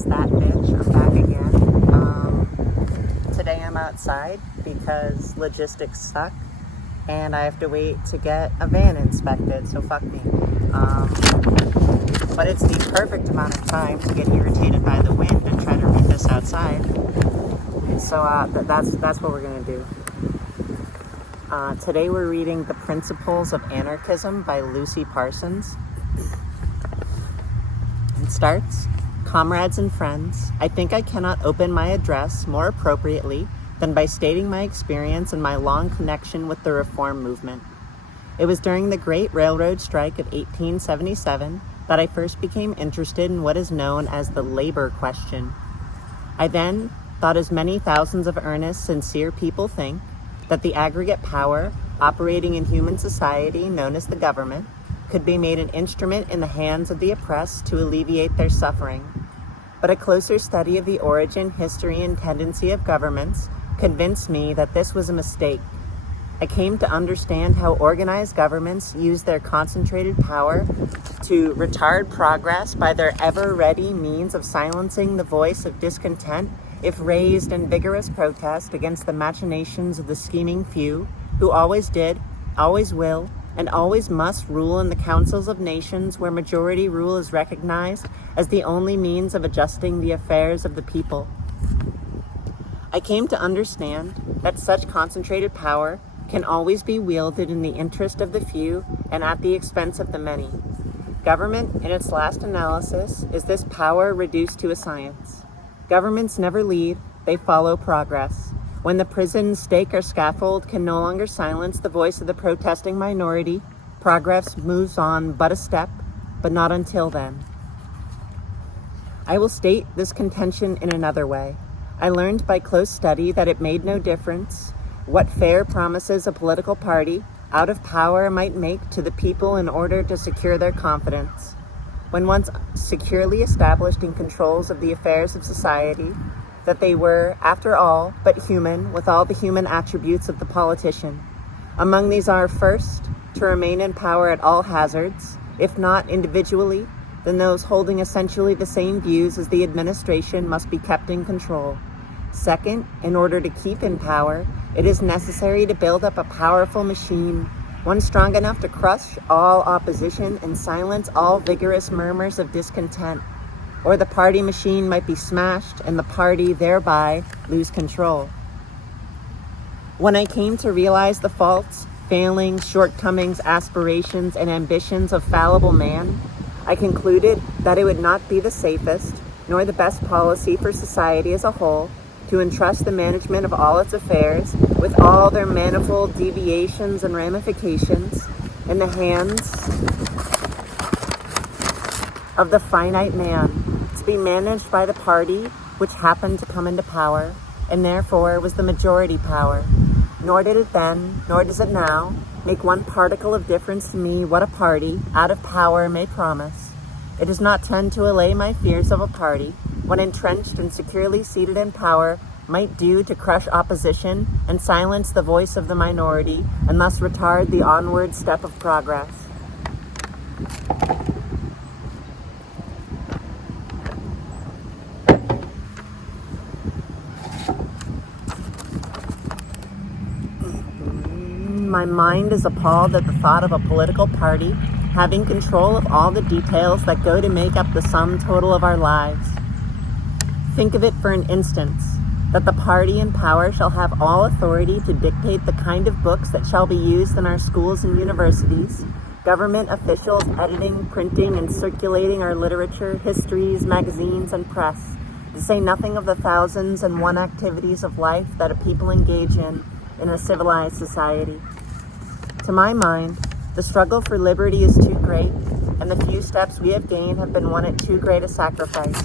It's that bitch. I'm back again. Today I'm outside because logistics suck and I have to wait to get a van inspected, so fuck me. But it's the perfect amount of time to get irritated by the wind and try to read this outside. So that's what we're gonna do. Today we're reading The Principles of Anarchism by Lucy Parsons. It starts, "Comrades and friends, I think I cannot open my address more appropriately than by stating my experience and my long connection with the reform movement. It was during the Great Railroad Strike of 1877 that I first became interested in what is known as the labor question. I then thought, as many thousands of earnest, sincere people think, that the aggregate power operating in human society, known as the government, could be made an instrument in the hands of the oppressed to alleviate their suffering. But a closer study of the origin, history, and tendency of governments convinced me that this was a mistake. I came to understand how organized governments use their concentrated power to retard progress by their ever-ready means of silencing the voice of discontent if raised in vigorous protest against the machinations of the scheming few who always did, always will, and always must rule in the councils of nations where majority rule is recognized as the only means of adjusting the affairs of the people. I came to understand that such concentrated power can always be wielded in the interest of the few and at the expense of the many. Government, in its last analysis, is this power reduced to a science. Governments never lead, they follow progress. When the prison, stake, or scaffold can no longer silence the voice of the protesting minority, progress moves on but a step, but not until then. I will state this contention in another way. I learned by close study that it made no difference what fair promises a political party out of power might make to the people in order to secure their confidence. When once securely established in controls of the affairs of society, that they were, after all, but human, with all the human attributes of the politician. Among these are, first, to remain in power at all hazards, if not individually, then those holding essentially the same views as the administration must be kept in control. Second, in order to keep in power, it is necessary to build up a powerful machine, one strong enough to crush all opposition and silence all vigorous murmurs of discontent, or the party machine might be smashed and the party thereby lose control. When I came to realize the faults, failings, shortcomings, aspirations, and ambitions of fallible man, I concluded that it would not be the safest, nor the best policy for society as a whole, to entrust the management of all its affairs, with all their manifold deviations and ramifications, in the hands of the finite man, to be managed by the party which happened to come into power, and therefore was the majority power. Nor did it then, nor does it now, make one particle of difference to me what a party, out of power, may promise. It does not tend to allay my fears of a party, when entrenched and securely seated in power, might do to crush opposition and silence the voice of the minority, and thus retard the onward step of progress. My mind is appalled at the thought of a political party having control of all the details that go to make up the sum total of our lives. Think of it for an instance, that the party in power shall have all authority to dictate the kind of books that shall be used in our schools and universities, government officials editing, printing, and circulating our literature, histories, magazines, and press, to say nothing of the thousands and one activities of life that a people engage in a civilized society. To my mind, the struggle for liberty is too great, and the few steps we have gained have been won at too great a sacrifice.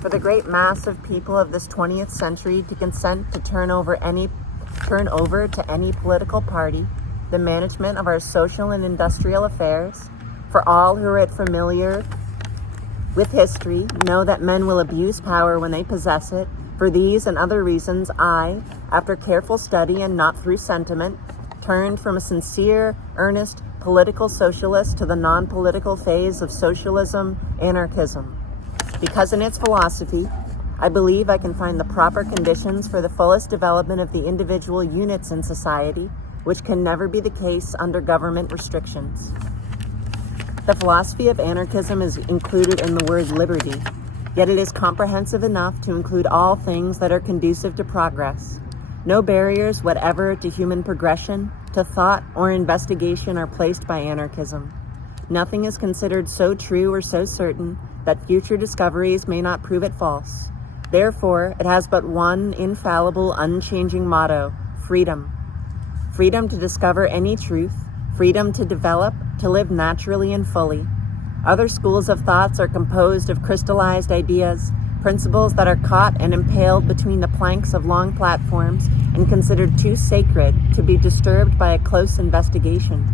For the great mass of people of this 20th century to consent to turn over to any political party the management of our social and industrial affairs, for all who are familiar with history know that men will abuse power when they possess it. For these and other reasons, I, after careful study and not through sentiment, turned from a sincere, earnest political socialist to the non-political phase of socialism, anarchism. Because in its philosophy, I believe I can find the proper conditions for the fullest development of the individual units in society, which can never be the case under government restrictions. The philosophy of anarchism is included in the word liberty, yet it is comprehensive enough to include all things that are conducive to progress. No barriers whatever to human progression, to thought, or investigation are placed by anarchism. Nothing is considered so true or so certain that future discoveries may not prove it false. Therefore, it has but one infallible, unchanging motto: freedom. Freedom to discover any truth, freedom to develop, to live naturally and fully. Other schools of thoughts are composed of crystallized ideas, principles that are caught and impaled between the planks of long platforms and considered too sacred to be disturbed by a close investigation.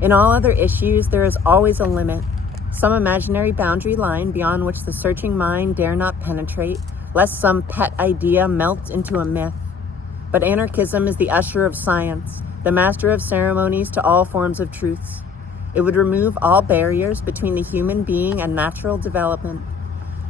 In all other issues, there is always a limit, some imaginary boundary line beyond which the searching mind dare not penetrate, lest some pet idea melt into a myth. But anarchism is the usher of science, the master of ceremonies to all forms of truths. It would remove all barriers between the human being and natural development.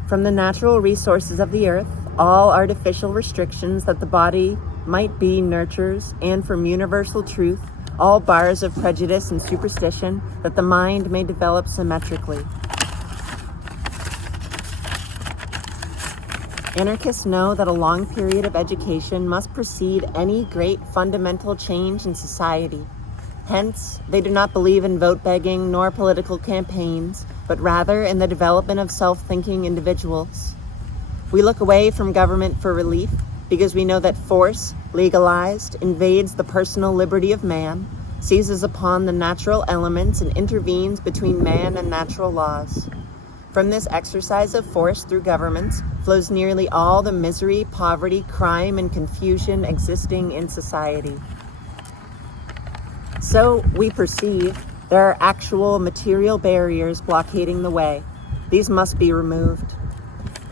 From the natural resources of the earth, all artificial restrictions that the body might be nurtures, and from universal truth, all bars of prejudice and superstition that the mind may develop symmetrically. Anarchists know that a long period of education must precede any great fundamental change in society. Hence, they do not believe in vote begging nor political campaigns, but rather in the development of self-thinking individuals. We look away from government for relief because we know that force, legalized, invades the personal liberty of man, seizes upon the natural elements and intervenes between man and natural laws. From this exercise of force through governments flows nearly all the misery, poverty, crime, and confusion existing in society. So we perceive there are actual material barriers blockading the way. These must be removed.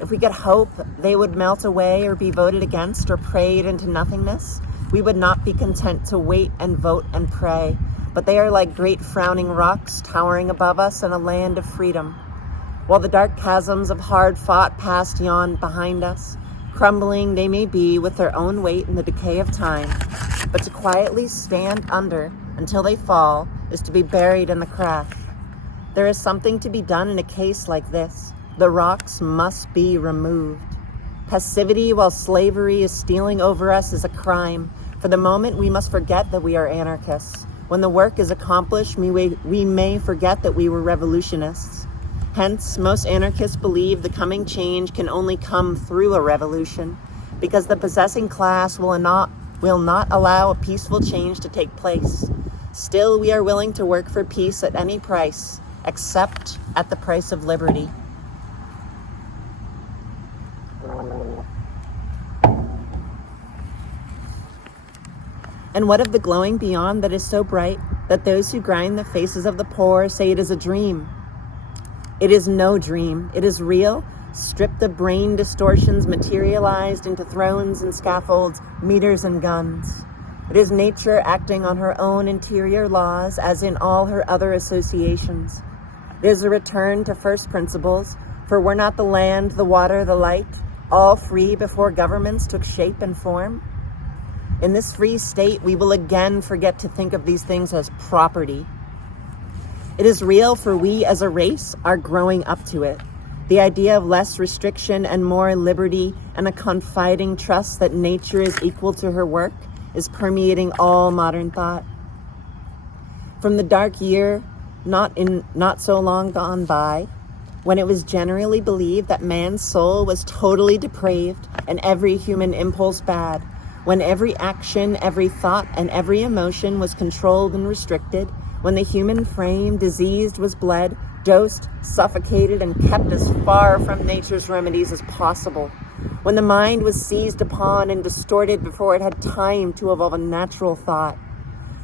If we could hope they would melt away or be voted against or prayed into nothingness, we would not be content to wait and vote and pray, but they are like great frowning rocks towering above us in a land of freedom. While the dark chasms of hard-fought past yawn behind us, crumbling they may be with their own weight in the decay of time, but to quietly stand under until they fall is to be buried in the crash. There is something to be done in a case like this. The rocks must be removed. Passivity while slavery is stealing over us is a crime. For the moment, we must forget that we are anarchists. When the work is accomplished, we may forget that we were revolutionists. Hence, most anarchists believe the coming change can only come through a revolution, because the possessing class will not allow a peaceful change to take place. Still, we are willing to work for peace at any price, except at the price of liberty. And what of the glowing beyond that is so bright that those who grind the faces of the poor say it is a dream? It is no dream. It is real, stripped of brain distortions, materialized into thrones and scaffolds, meters and guns. It is nature acting on her own interior laws as in all her other associations. It is a return to first principles, for were not the land, the water, the light, all free before governments took shape and form? In this free state, we will again forget to think of these things as property. It is real, for we as a race are growing up to it. The idea of less restriction and more liberty and a confiding trust that nature is equal to her work is permeating all modern thought. From the dark year, not so long gone by, when it was generally believed that man's soul was totally depraved and every human impulse bad, when every action, every thought, and every emotion was controlled and restricted, when the human frame, diseased, was bled, dosed, suffocated, and kept as far from nature's remedies as possible, when the mind was seized upon and distorted before it had time to evolve a natural thought.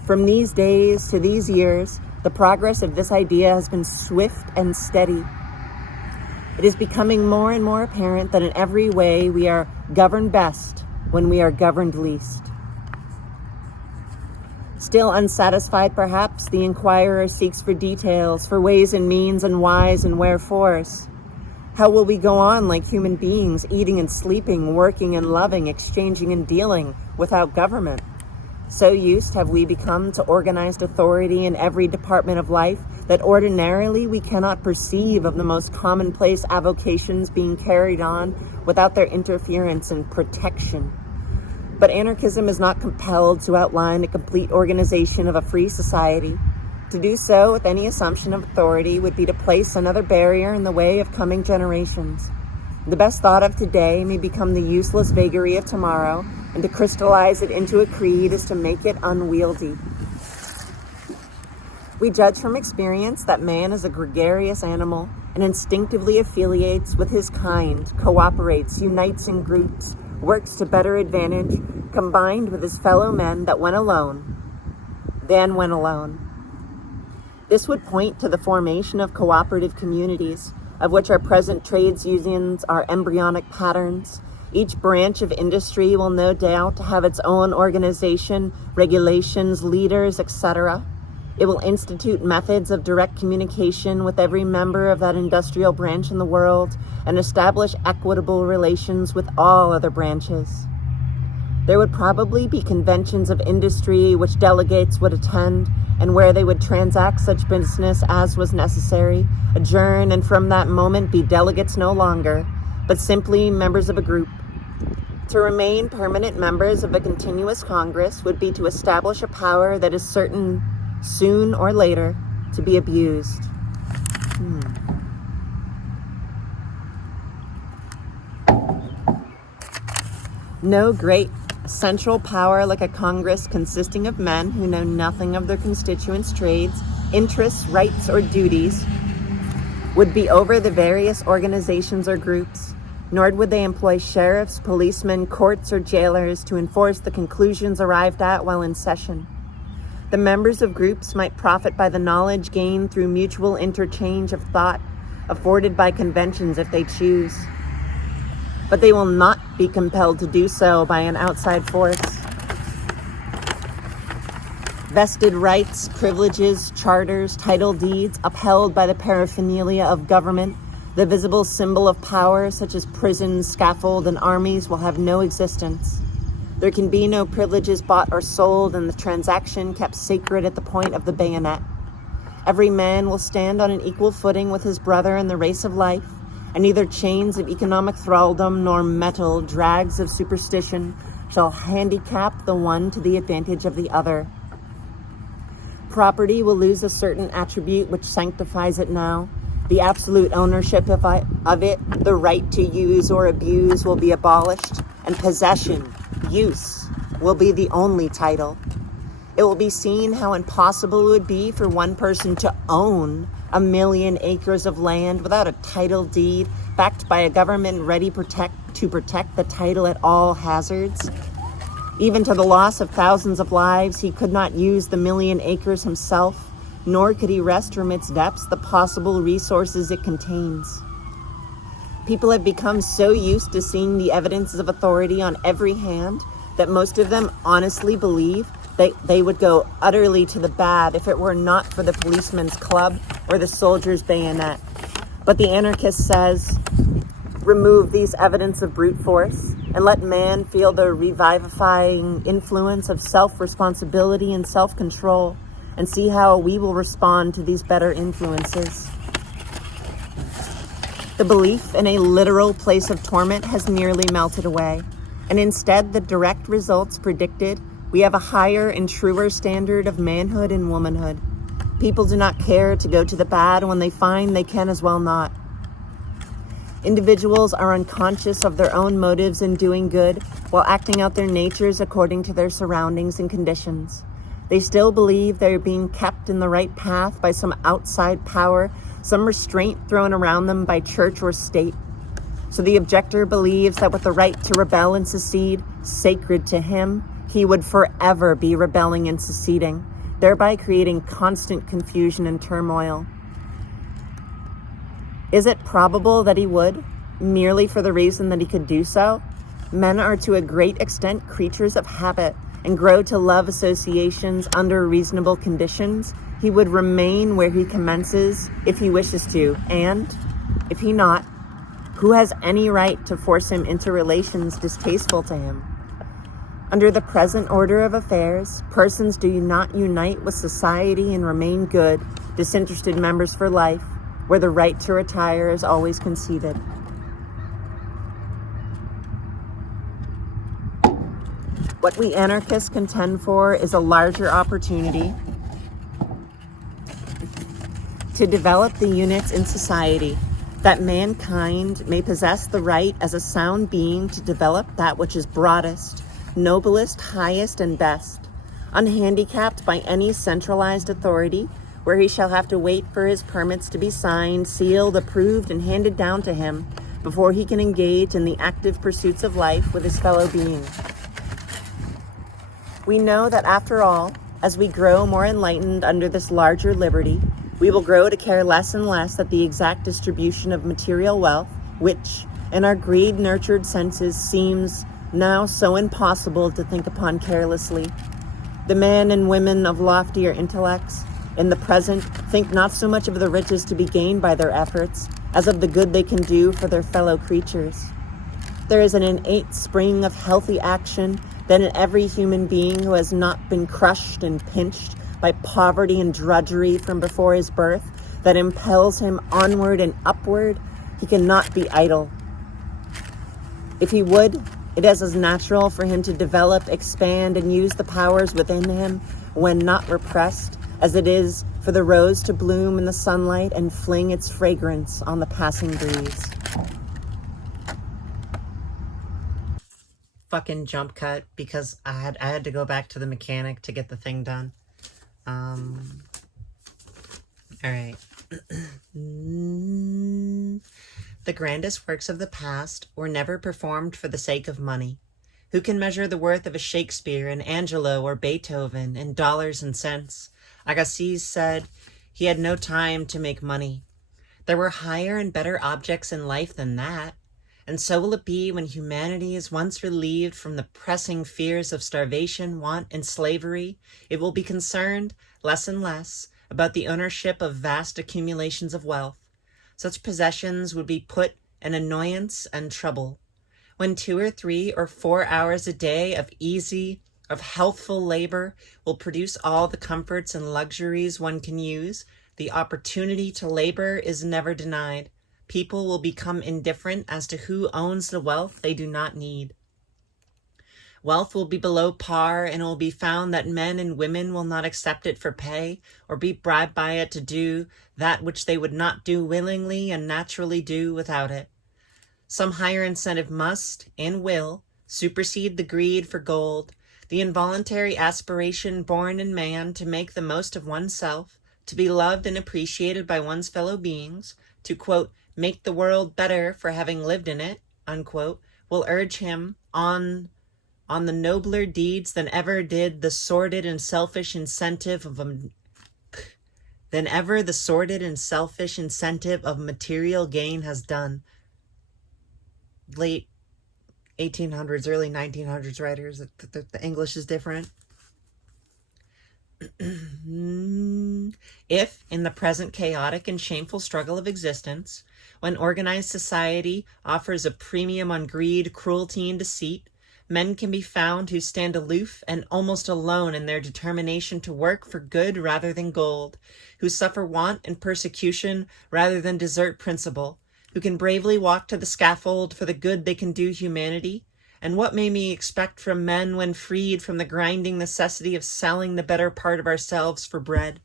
From these days to these years, the progress of this idea has been swift and steady. It is becoming more and more apparent that in every way we are governed best when we are governed least. Still unsatisfied, perhaps, the inquirer seeks for details, for ways and means and whys and wherefores. How will we go on like human beings, eating and sleeping, working and loving, exchanging and dealing, without government? So used have we become to organized authority in every department of life that ordinarily we cannot perceive of the most commonplace avocations being carried on without their interference and protection. But anarchism is not compelled to outline a complete organization of a free society. To do so with any assumption of authority would be to place another barrier in the way of coming generations. The best thought of today may become the useless vagary of tomorrow, and to crystallize it into a creed is to make it unwieldy. We judge from experience that man is a gregarious animal and instinctively affiliates with his kind, cooperates, unites in groups, works to better advantage, combined with his fellow men than when alone. This would point to the formation of cooperative communities, of which our present trades unions are embryonic patterns. Each branch of industry will no doubt have its own organization, regulations, leaders, etc. It will institute methods of direct communication with every member of that industrial branch in the world and establish equitable relations with all other branches. There would probably be conventions of industry which delegates would attend, and where they would transact such business as was necessary, adjourn, and from that moment be delegates no longer, but simply members of a group. To remain permanent members of a continuous Congress would be to establish a power that is certain, soon or later, to be abused. No great central power like a Congress consisting of men who know nothing of their constituents' trades, interests, rights, or duties would be over the various organizations or groups, nor would they employ sheriffs, policemen, courts, or jailers to enforce the conclusions arrived at while in session. The members of groups might profit by the knowledge gained through mutual interchange of thought afforded by conventions if they choose. But they will not be compelled to do so by an outside force. Vested rights, privileges, charters, title deeds, upheld by the paraphernalia of government, the visible symbol of power, such as prisons, scaffold, and armies, will have no existence. There can be no privileges bought or sold, and the transaction kept sacred at the point of the bayonet. Every man will stand on an equal footing with his brother in the race of life, and neither chains of economic thraldom nor metal drags of superstition shall handicap the one to the advantage of the other. Property will lose a certain attribute which sanctifies it now. The absolute ownership of it, the right to use or abuse, will be abolished, and possession, use, will be the only title. It will be seen how impossible it would be for one person to own 1 million acres of land without a title deed, backed by a government ready to protect the title at all hazards. Even to the loss of thousands of lives, he could not use the 1 million acres himself, nor could he wrest from its depths the possible resources it contains. People have become so used to seeing the evidences of authority on every hand that most of them honestly believe that they would go utterly to the bad if it were not for the policeman's club or the soldier's bayonet. But the anarchist says, remove these evidence of brute force and let man feel the revivifying influence of self-responsibility and self-control, and see how we will respond to these better influences. The belief in a literal place of torment has nearly melted away, and instead the direct results predicted, we have a higher and truer standard of manhood and womanhood. People do not care to go to the bad when they find they can as well not. Individuals are unconscious of their own motives in doing good while acting out their natures according to their surroundings and conditions. They still believe they are being kept in the right path by some outside power, some restraint thrown around them by church or state. So the objector believes that with the right to rebel and secede sacred to him, he would forever be rebelling and seceding, thereby creating constant confusion and turmoil. Is it probable that he would, merely for the reason that he could do so? Men are to a great extent creatures of habit, and grow to love associations under reasonable conditions. He would remain where he commences if he wishes to, and, if he not, Who has any right to force him into relations distasteful to him? Under the present order of affairs, persons do not unite with society and remain good, disinterested members for life, where the right to retire is always conceded. What we anarchists contend for is a larger opportunity to develop the units in society, that mankind may possess the right as a sound being to develop that which is broadest, noblest, highest, and best, unhandicapped by any centralized authority, where he shall have to wait for his permits to be signed, sealed, approved, and handed down to him before he can engage in the active pursuits of life with his fellow beings. We know that after all, as we grow more enlightened under this larger liberty, we will grow to care less and less at the exact distribution of material wealth, which, in our greed-nurtured senses, seems now so impossible to think upon carelessly. The men and women of loftier intellects, in the present, think not so much of the riches to be gained by their efforts, as of the good they can do for their fellow creatures. There is an innate spring of healthy action then in every human being who has not been crushed and pinched by poverty and drudgery from before his birth, that impels him onward and upward. He cannot be idle. If he would, it is as natural for him to develop, expand, and use the powers within him when not repressed, as it is for the rose to bloom in the sunlight and fling its fragrance on the passing breeze. Fucking jump cut because I had to go back to the mechanic to get the thing done. All right. The grandest works of the past were never performed for the sake of money. Who can measure the worth of a Shakespeare, an Angelo, or Beethoven in dollars and cents? Agassiz said he had no time to make money. There were higher and better objects in life than that. And so will it be when humanity is once relieved from the pressing fears of starvation, want, and slavery. It will be concerned less and less about the ownership of vast accumulations of wealth. Such possessions would be put an annoyance and trouble. When 2 or 3 or 4 hours a day of easy, of healthful labor will produce all the comforts and luxuries one can use, the opportunity to labor is never denied. People will become indifferent as to who owns the wealth they do not need. Wealth will be below par, and it will be found that men and women will not accept it for pay or be bribed by it to do that which they would not do willingly and naturally do without it. Some higher incentive must, and will, supersede the greed for gold, the involuntary aspiration born in man to make the most of oneself, to be loved and appreciated by one's fellow beings, to, quote, make the world better for having lived in it, unquote, will urge him on the nobler deeds than ever did the sordid and selfish incentive of material gain has done. Late 1800s, early 1900s writers, the English is different. If, in the present chaotic and shameful struggle of existence, when organized society offers a premium on greed, cruelty, and deceit, men can be found who stand aloof and almost alone in their determination to work for good rather than gold, who suffer want and persecution rather than desert principle, who can bravely walk to the scaffold for the good they can do humanity. And what may we expect from men when freed from the grinding necessity of selling the better part of ourselves for bread?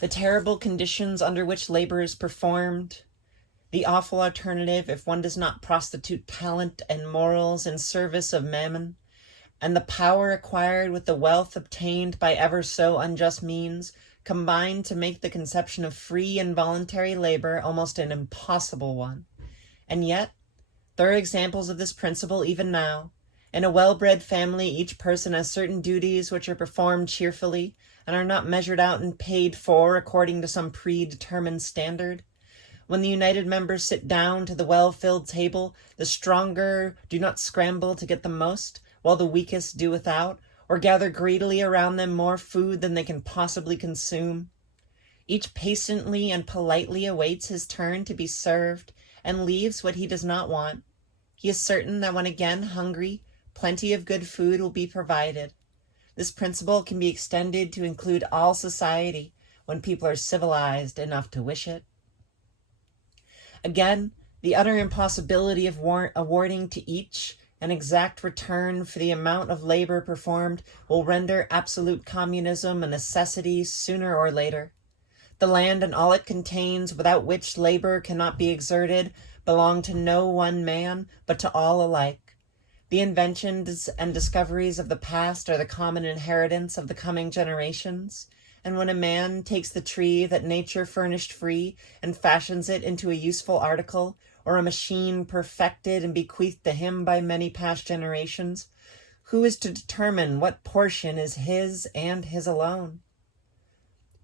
The terrible conditions under which labor is performed, the awful alternative if one does not prostitute talent and morals in service of mammon, and the power acquired with the wealth obtained by ever so unjust means, combine to make the conception of free and voluntary labor almost an impossible one. And yet, there are examples of this principle even now. In a well-bred family, each person has certain duties which are performed cheerfully and are not measured out and paid for according to some predetermined standard. When the united members sit down to the well-filled table, the stronger do not scramble to get the most, while the weakest do without, or gather greedily around them more food than they can possibly consume. Each patiently and politely awaits his turn to be served and leaves what he does not want. He is certain that when again hungry, plenty of good food will be provided. This principle can be extended to include all society when people are civilized enough to wish it. Again, the utter impossibility of awarding to each an exact return for the amount of labor performed will render absolute communism a necessity sooner or later. The land and all it contains, without which labor cannot be exerted, belong to no one man, but to all alike. The inventions and discoveries of the past are the common inheritance of the coming generations. And when a man takes the tree that nature furnished free and fashions it into a useful article, or a machine perfected and bequeathed to him by many past generations, who is to determine what portion is his and his alone?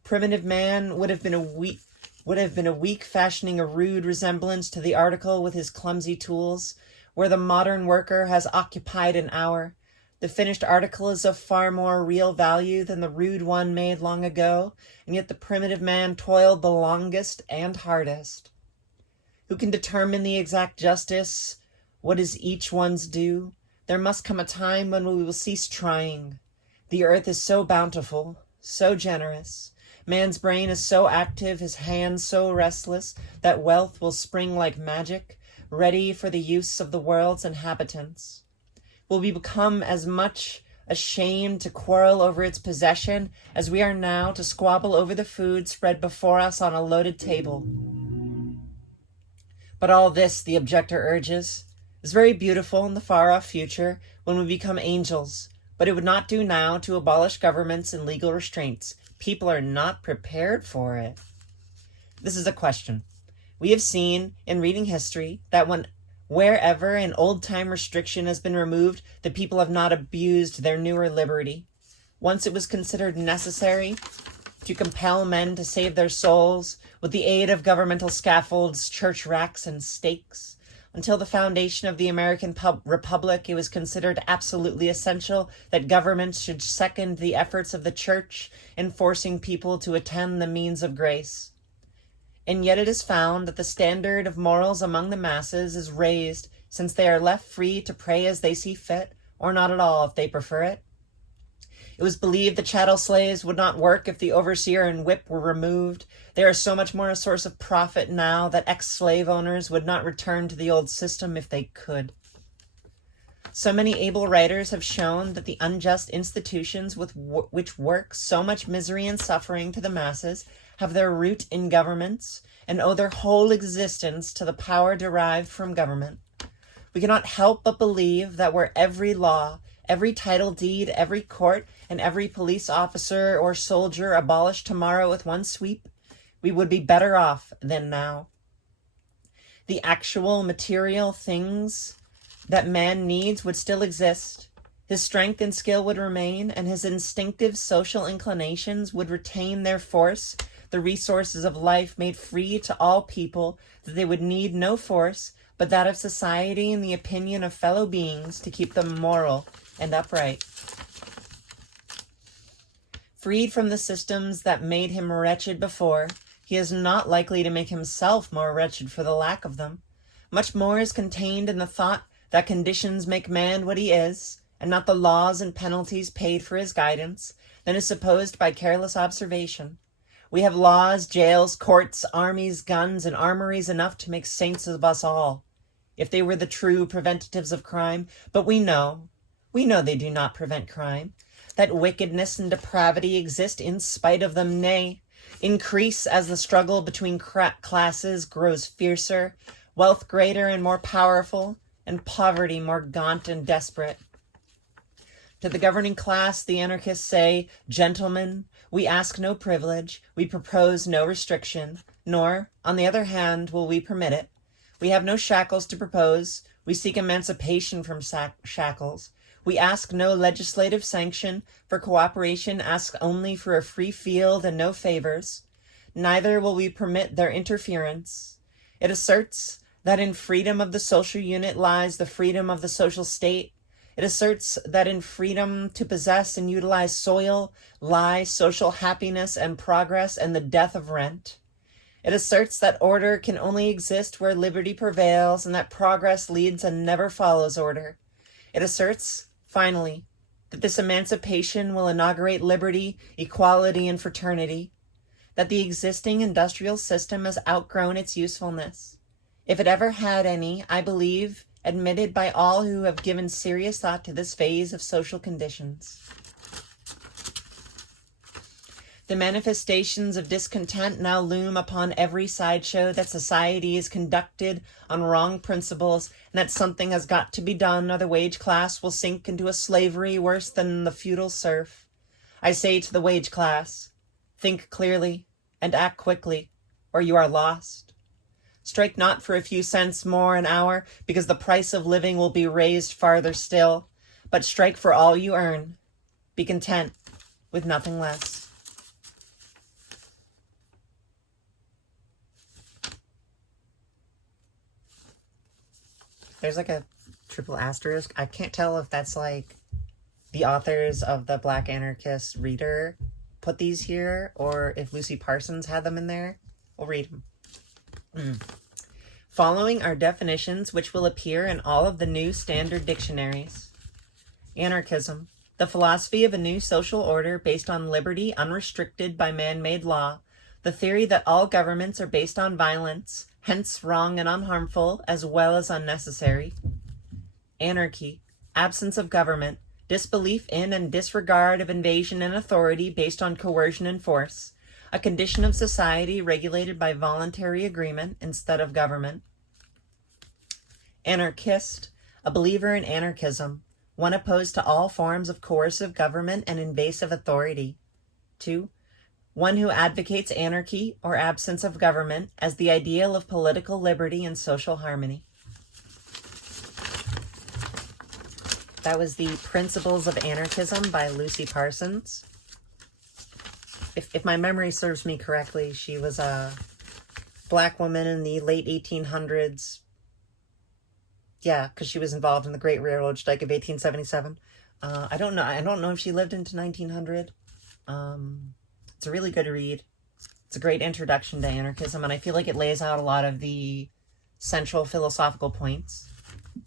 Primitive man would have been a weak fashioning a rude resemblance to the article with his clumsy tools, where the modern worker has occupied an hour. The finished article is of far more real value than the rude one made long ago, and yet the primitive man toiled the longest and hardest. Who can determine the exact justice? What is each one's due? There must come a time when we will cease trying. The earth is so bountiful, so generous. Man's brain is so active, his hands so restless, that wealth will spring like magic, ready for the use of the world's inhabitants. Will we become as much ashamed to quarrel over its possession as we are now to squabble over the food spread before us on a loaded table? But all this, the objector urges, is very beautiful in the far-off future when we become angels, but it would not do now to abolish governments and legal restraints. People are not prepared for it. This is a question. We have seen in reading history that wherever an old-time restriction has been removed, the people have not abused their newer liberty. Once it was considered necessary to compel men to save their souls with the aid of governmental scaffolds, church racks, and stakes. Until the foundation of the American Republic, it was considered absolutely essential that governments should second the efforts of the church in forcing people to attend the means of grace. And yet it is found that the standard of morals among the masses is raised, since they are left free to pray as they see fit, or not at all if they prefer it. It was believed that chattel slaves would not work if the overseer and whip were removed. They are so much more a source of profit now that ex-slave owners would not return to the old system if they could. So many able writers have shown that the unjust institutions which work so much misery and suffering to the masses have their root in governments and owe their whole existence to the power derived from government. We cannot help but believe that were every law, every title deed, every court, and every police officer or soldier abolished tomorrow with one sweep, we would be better off than now. The actual material things that man needs would still exist. His strength and skill would remain, and his instinctive social inclinations would retain their force, the resources of life made free to all people, that they would need no force but that of society and the opinion of fellow beings to keep them moral and upright. Freed from the systems that made him wretched before, he is not likely to make himself more wretched for the lack of them. Much more is contained in the thought that conditions make man what he is, and not the laws and penalties paid for his guidance, than is supposed by careless observation. We have laws, jails, courts, armies, guns, and armories enough to make saints of us all, if they were the true preventatives of crime. But we know they do not prevent crime, that wickedness and depravity exist in spite of them, nay, increase as the struggle between classes grows fiercer, wealth greater and more powerful, and poverty more gaunt and desperate. To the governing class, the anarchists say, "Gentlemen, we ask no privilege, we propose no restriction, nor, on the other hand, will we permit it. We have no shackles to propose, we seek emancipation from shackles. We ask no legislative sanction, for cooperation asks only for a free field and no favors. Neither will we permit their interference. It asserts that in freedom of the social unit lies the freedom of the social state. It asserts that in freedom to possess and utilize soil lie social happiness and progress and the death of rent. It asserts that order can only exist where liberty prevails and that progress leads and never follows order. It asserts, finally, that this emancipation will inaugurate liberty, equality, and fraternity, that the existing industrial system has outgrown its usefulness. If it ever had any, I believe, admitted by all who have given serious thought to this phase of social conditions. The manifestations of discontent now loom upon every sideshow that society is conducted on wrong principles and that something has got to be done or the wage class will sink into a slavery worse than the feudal serf. I say to the wage class, think clearly and act quickly, or you are lost. Strike not for a few cents more an hour, because the price of living will be raised farther still, but strike for all you earn. Be content with nothing less. There's like a triple asterisk. I can't tell if that's like the authors of the Black Anarchist Reader put these here, or if Lucy Parsons had them in there. We'll read them. Following are definitions which will appear in all of the new standard dictionaries. Anarchism, the philosophy of a new social order based on liberty unrestricted by man-made law, the theory that all governments are based on violence, hence wrong and unharmful as well as unnecessary. Anarchy, absence of government, disbelief in and disregard of invasion and authority based on coercion and force, a condition of society regulated by voluntary agreement instead of government. Anarchist, a believer in anarchism, one opposed to all forms of coercive government and invasive authority. 2. One who advocates anarchy or absence of government as the ideal of political liberty and social harmony. That was the Principles of Anarchism by Lucy Parsons. If my memory serves me correctly, she was a Black woman in the late 1800s. Yeah, because she was involved in the Great Railroad Strike of 1877. I don't know if she lived into 1900. It's a really good read. It's a great introduction to anarchism, and I feel like it lays out a lot of the central philosophical points.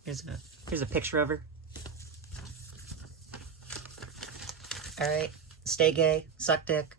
Here's a picture of her. All right, stay gay, suck dick.